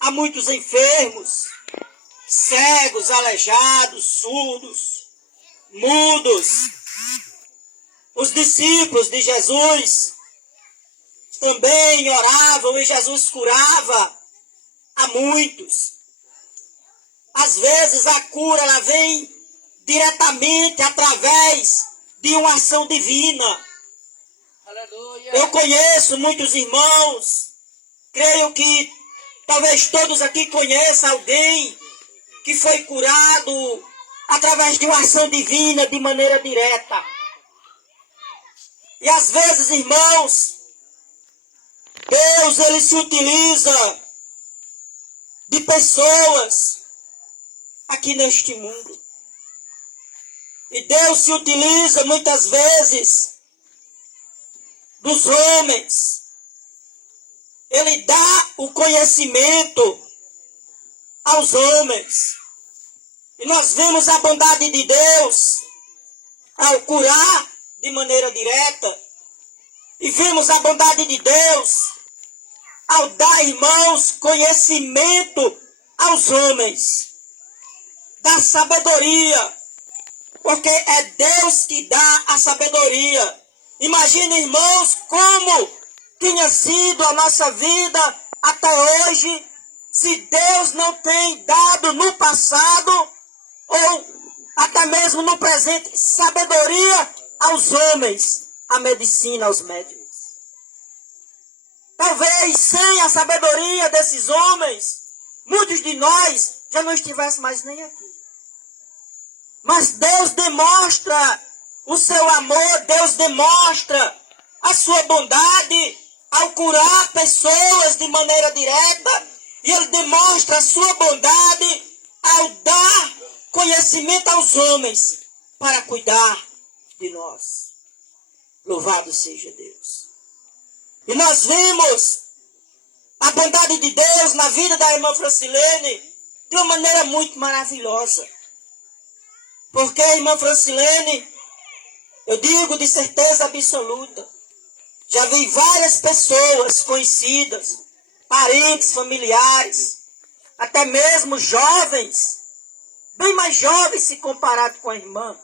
Há muitos enfermos, cegos, aleijados, surdos, mudos. Os discípulos de Jesus também oravam e Jesus curava a muitos. Às vezes a cura ela vem diretamente através de uma ação divina. Aleluia. Eu conheço muitos irmãos, creio que talvez todos aqui conheçam alguém que foi curado através de uma ação divina de maneira direta. E às vezes, irmãos, Deus ele se utiliza de pessoas aqui neste mundo. E Deus se utiliza muitas vezes dos homens. Ele dá o conhecimento aos homens. E nós vemos a bondade de Deus ao curar de maneira direta. E vemos a bondade de Deus ao dar, irmãos, conhecimento aos homens. Da sabedoria. Porque é Deus que dá a sabedoria. Imagine, irmãos, como tinha sido a nossa vida até hoje, se Deus não tem dado no passado, ou até mesmo no presente, sabedoria aos homens, a medicina aos médicos. Talvez sem a sabedoria desses homens, muitos de nós já não estivéssemos mais nem aqui. Mas Deus demonstra o seu amor, Deus demonstra a sua bondade ao curar pessoas de maneira direta, e Ele demonstra a sua bondade ao dar conhecimento aos homens para cuidar de nós. Louvado seja Deus. E nós vimos a bondade de Deus na vida da irmã Francilene de uma maneira muito maravilhosa. Porque, irmã Francilene, eu digo de certeza absoluta, já vi várias pessoas conhecidas, parentes, familiares, até mesmo jovens, bem mais jovens se comparado com a irmã,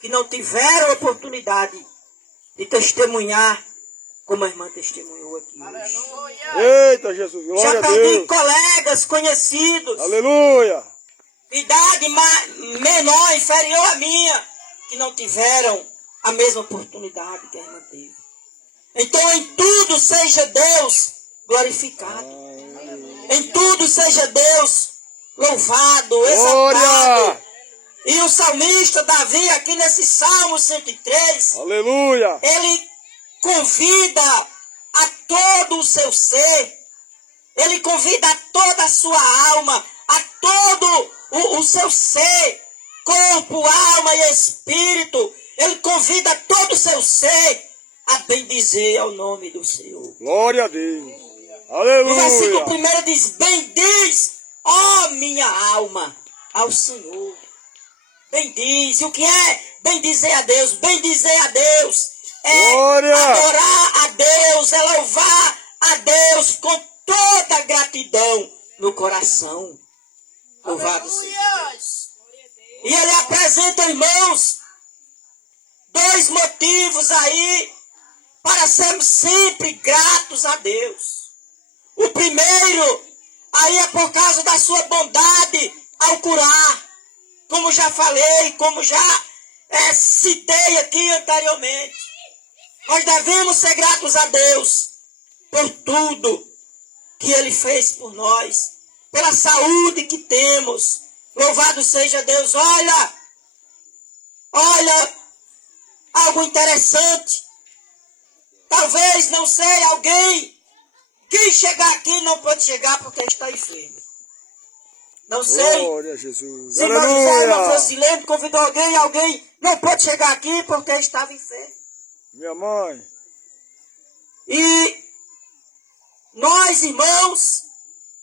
que não tiveram oportunidade de testemunhar como a irmã testemunhou aqui hoje. Eita, Jesus, glória já a Deus. perdi colegas conhecidos, Aleluia. de idade menor, inferior à minha, que não tiveram a mesma oportunidade que a irmã teve. Então, em tudo seja Deus glorificado. Em tudo seja Deus louvado, exaltado. E o salmista Davi, aqui nesse Salmo 103, aleluia, ele convida a todo o seu ser, ele convida a toda a sua alma, a todo o seu ser, corpo, alma e espírito, ele convida todo o seu ser a bendizer ao nome do Senhor. Glória a Deus. Aleluia. O versículo 1 diz: bendiz, ó minha alma, ao Senhor. Bendiz. E o que é bendizer a Deus? Bendizer a Deus é glória, adorar a Deus, é louvar a Deus com toda a gratidão no coração. Louvado seja Deus. E ele apresenta, irmãos, dois motivos aí para sermos sempre gratos a Deus. O primeiro, aí é por causa da sua bondade ao curar. Como já falei, como já citei aqui anteriormente. Nós devemos ser gratos a Deus por tudo que Ele fez por nós. Pela saúde que temos. Louvado seja Deus. Olha, algo interessante. Talvez, não sei, alguém que chegar aqui não pode chegar porque está enfermo. Não sei. Glória a Jesus. Se irmã José, irmã Francilene convidou alguém não pode chegar aqui porque estava enfermo. Minha mãe. E nós, irmãos,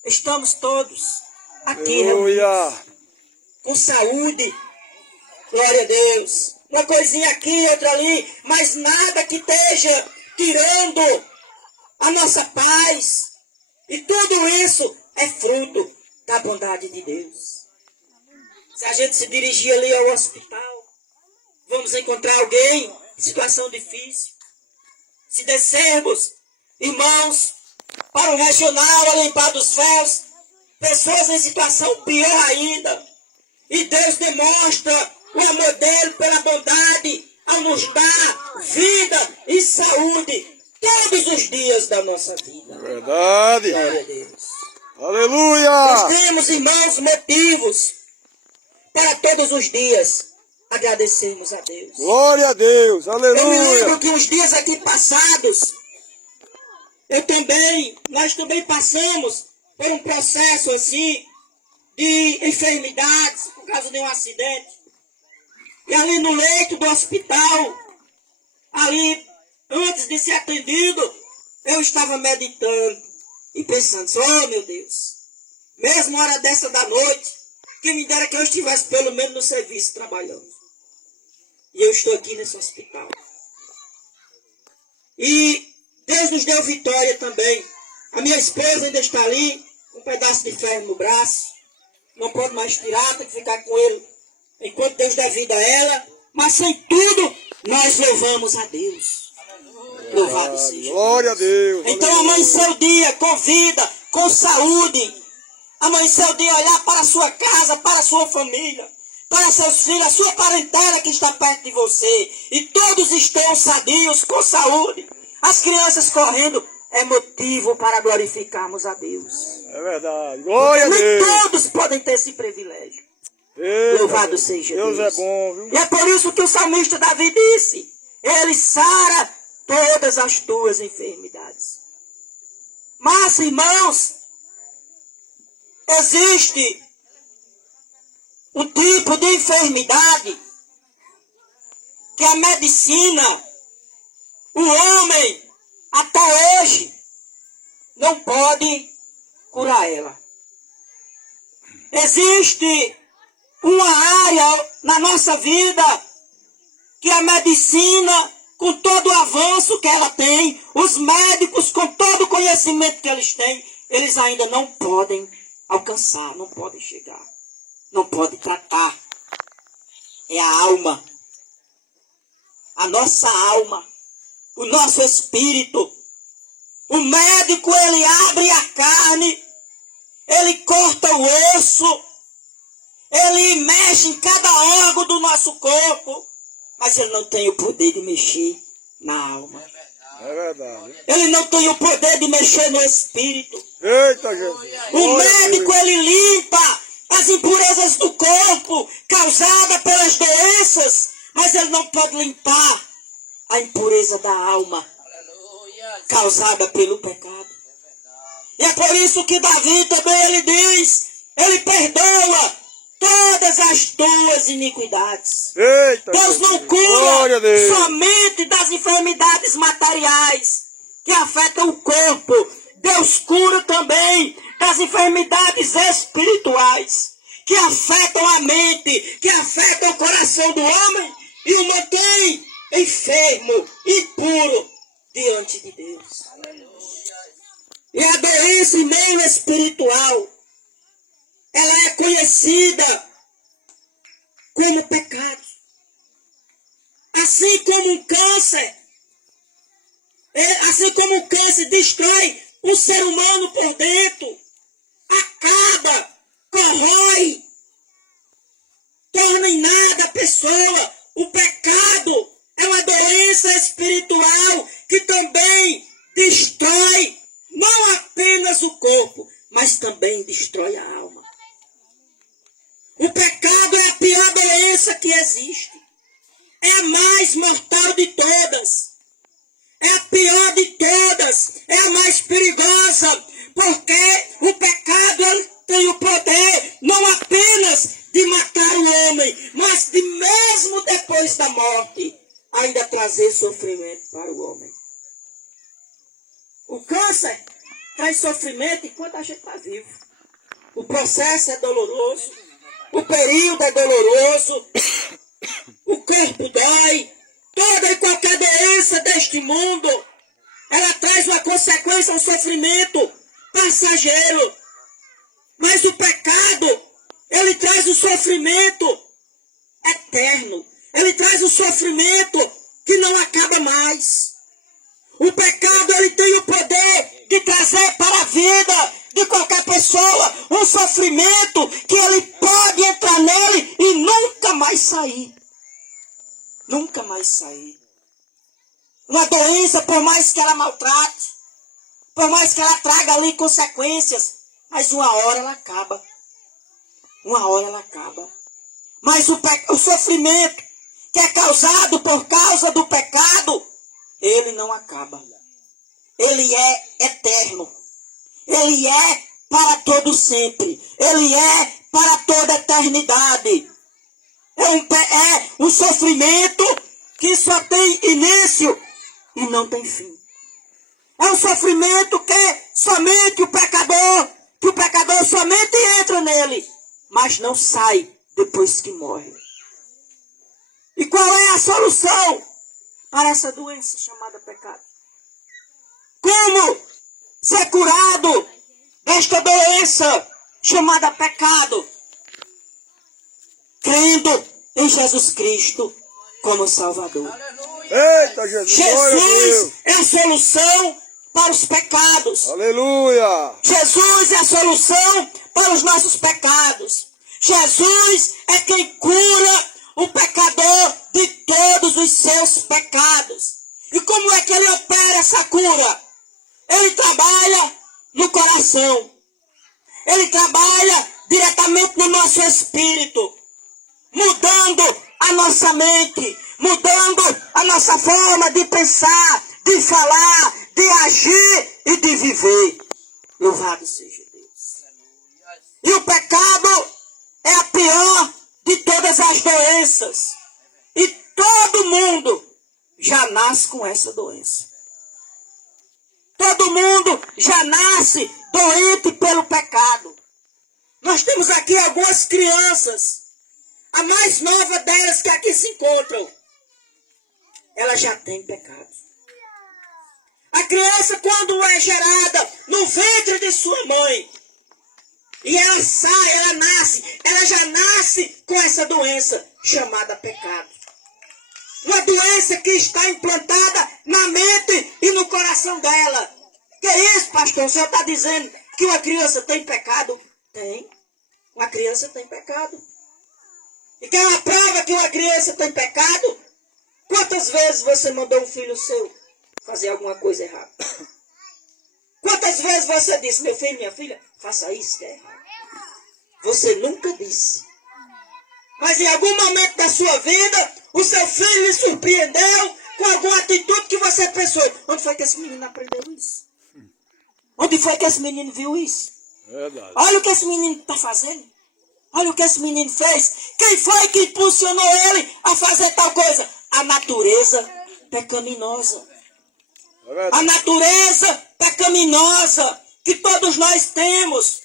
estamos todos aqui reunidos, com saúde. Glória a Deus. Uma coisinha aqui, outra ali, mas nada que esteja tirando a nossa paz, E tudo isso é fruto da bondade de Deus. Se a gente se dirigir ali ao hospital, vamos encontrar alguém em situação difícil. Se descermos, irmãos, para o regional ali para dos Ferros, pessoas em situação pior ainda. E Deus demonstra o amor dele pela bondade ao nos dar vida e saúde todos os dias da nossa vida. Verdade. Glória a Deus. Aleluia. Nós temos, irmãos, motivos para todos os dias agradecermos a Deus. Glória a Deus. Eu me lembro Aleluia. que uns dias aqui passados, nós também passamos por um processo assim, de enfermidades, por causa de um acidente. E ali no leito do hospital, ali, antes de ser atendido, eu estava meditando e pensando, oh meu Deus, mesmo hora dessa da noite, que me dera que eu estivesse pelo menos no serviço trabalhando. E eu estou aqui nesse hospital. E Deus nos deu vitória também. A minha esposa ainda está ali, com um pedaço de ferro no braço. Não pode mais tirar, tem que ficar com ele enquanto Deus der vida a ela. Mas sem tudo, nós louvamos a Deus. Louvado seja Glória a Deus. Então amanheceu o dia com vida, com saúde. Amanheceu o dia olhar para a sua casa, para a sua família, para seus filhos, a sua parentela que está perto de você. E todos estão sadios, com saúde. As crianças correndo. É motivo para glorificarmos a Deus. É verdade. Glória a Nem Deus. todos podem ter esse privilégio. Eita, Louvado seja Deus. Deus é bom, viu? E é por isso que o salmista Davi disse, ele sara todas as tuas enfermidades. Mas, irmãos, existe um tipo de enfermidade que a medicina, o homem, até hoje, não pode curar ela. Existe uma área na nossa vida que a medicina, com todo o avanço que ela tem, os médicos, com todo o conhecimento que eles têm, eles ainda não podem alcançar, não podem chegar, não podem tratar. É a alma, a nossa alma, o nosso espírito. O médico, ele abre a carne, ele corta o osso, ele mexe em cada órgão do nosso corpo, mas ele não tem o poder de mexer na alma. É verdade. Ele não tem o poder de mexer no espírito. Eita, Jesus. O médico, ele limpa as impurezas do corpo causadas pelas doenças, mas ele não pode limpar a impureza da alma causada pelo pecado. E é por isso que Davi também ele diz, ele perdoa todas as tuas iniquidades. Eita, Deus não Jesus. Glória a cura Deus. somente das enfermidades materiais que afetam o corpo. Deus cura também das enfermidades espirituais que afetam a mente, que afetam o coração do homem e o mantém enfermo, impuro diante de Deus. E a doença em meio espiritual, ela é conhecida como pecado. Assim como o câncer destrói o ser humano por dentro, acaba, corrói, torna em nada a pessoa. O pecado é uma doença espiritual que também destrói não apenas o corpo, mas também destrói a alma. O pecado é a pior doença que existe. É a mais mortal de todas. É a pior de todas. É a mais perigosa. Porque o pecado ele tem o poder não apenas de matar o homem, mas de mesmo depois da morte, ainda trazer sofrimento para o homem. O câncer traz sofrimento enquanto a gente está vivo. O processo é doloroso. O período é doloroso. O corpo dói. Toda e qualquer doença deste mundo, ela traz uma consequência, um sofrimento passageiro. Mas o pecado, ele traz o sofrimento eterno. Ele traz o sofrimento que não acaba mais. O pecado, ele tem o poder de trazer para a vida de qualquer pessoa um sofrimento que ele pode entrar nele e nunca mais sair. Nunca mais sair. Uma doença, por mais que ela maltrate, por mais que ela traga ali consequências, mas uma hora ela acaba. Uma hora ela acaba. Mas o sofrimento que é causado por causa do pecado, ele não acaba. Ele é eterno. Ele é para todo sempre. Ele é para toda eternidade. É um sofrimento que só tem início e não tem fim. É um sofrimento que somente o pecador somente entra nele, mas não sai depois que morre. E qual é a solução para essa doença chamada pecado? Como ser curado desta doença chamada pecado? Crendo em Jesus Cristo como Salvador. Eita, Jesus! Jesus é a solução para os pecados. Aleluia! Jesus é a solução para os nossos pecados. Jesus é quem cura o pecador de todos os seus pecados. E como é que ele opera essa cura? Ele trabalha no coração. Ele trabalha diretamente no nosso espírito, mudando a nossa mente, mudando a nossa forma de pensar, de falar, de agir e de viver. Louvado seja Deus. E o pecado é a pior de todas as doenças. E todo mundo já nasce com essa doença. Todo mundo já nasce doente pelo pecado. Nós temos aqui algumas crianças. A mais nova delas que aqui se encontram, ela já tem pecado. A criança, quando é gerada no ventre de sua mãe, e ela sai, ela nasce, ela já nasce com essa doença chamada pecado. Uma doença que está implantada na mente e no coração dela. Que é isso, pastor? O senhor está dizendo que uma criança tem pecado? Tem. Uma criança tem pecado. E quer uma prova que uma criança tem pecado? Quantas vezes você mandou um filho seu fazer alguma coisa errada? Quantas vezes você disse, meu filho, minha filha, faça isso que é errado? Você nunca disse. Mas em algum momento da sua vida, o seu filho lhe surpreendeu com alguma atitude que você pensou. Onde foi que esse menino aprendeu isso? Onde foi que esse menino viu isso? Verdade. Olha o que esse menino está fazendo. Olha o que esse menino fez. Quem foi que impulsionou ele a fazer tal coisa? A natureza pecaminosa. A natureza pecaminosa que todos nós temos.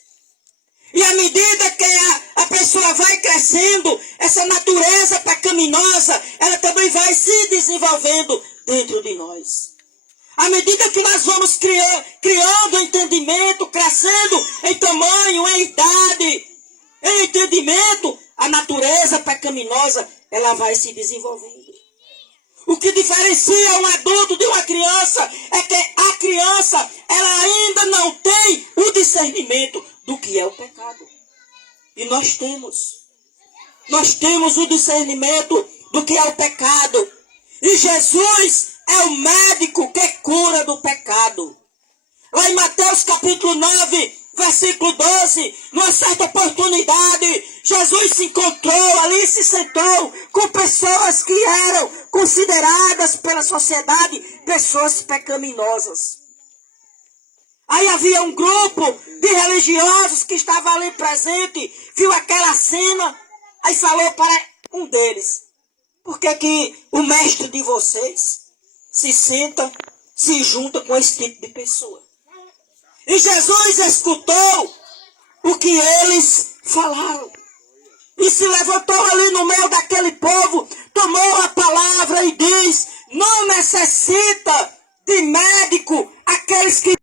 E à medida que a pessoa vai crescendo, essa natureza pecaminosa, ela também vai se desenvolvendo dentro de nós. À medida que nós vamos criando entendimento, crescendo em tamanho, em idade, em entendimento, a natureza pecaminosa, ela vai se desenvolvendo. O que diferencia um adulto de uma criança é que a criança, ela ainda não tem o discernimento do que é o pecado. E nós temos. Nós temos o discernimento do que é o pecado. E Jesus é o médico que cura do pecado. Lá em Mateus capítulo 9, versículo 12, numa certa oportunidade, Jesus se encontrou ali, se sentou com pessoas que eram consideradas pela sociedade pessoas pecaminosas. Aí havia um grupo de religiosos que estava ali presente, viu aquela cena, aí falou para um deles, por que o mestre de vocês se senta, se junta com esse tipo de pessoa? E Jesus escutou o que eles falaram. E se levantou ali no meio daquele povo, tomou a palavra e diz, não necessita de médico aqueles que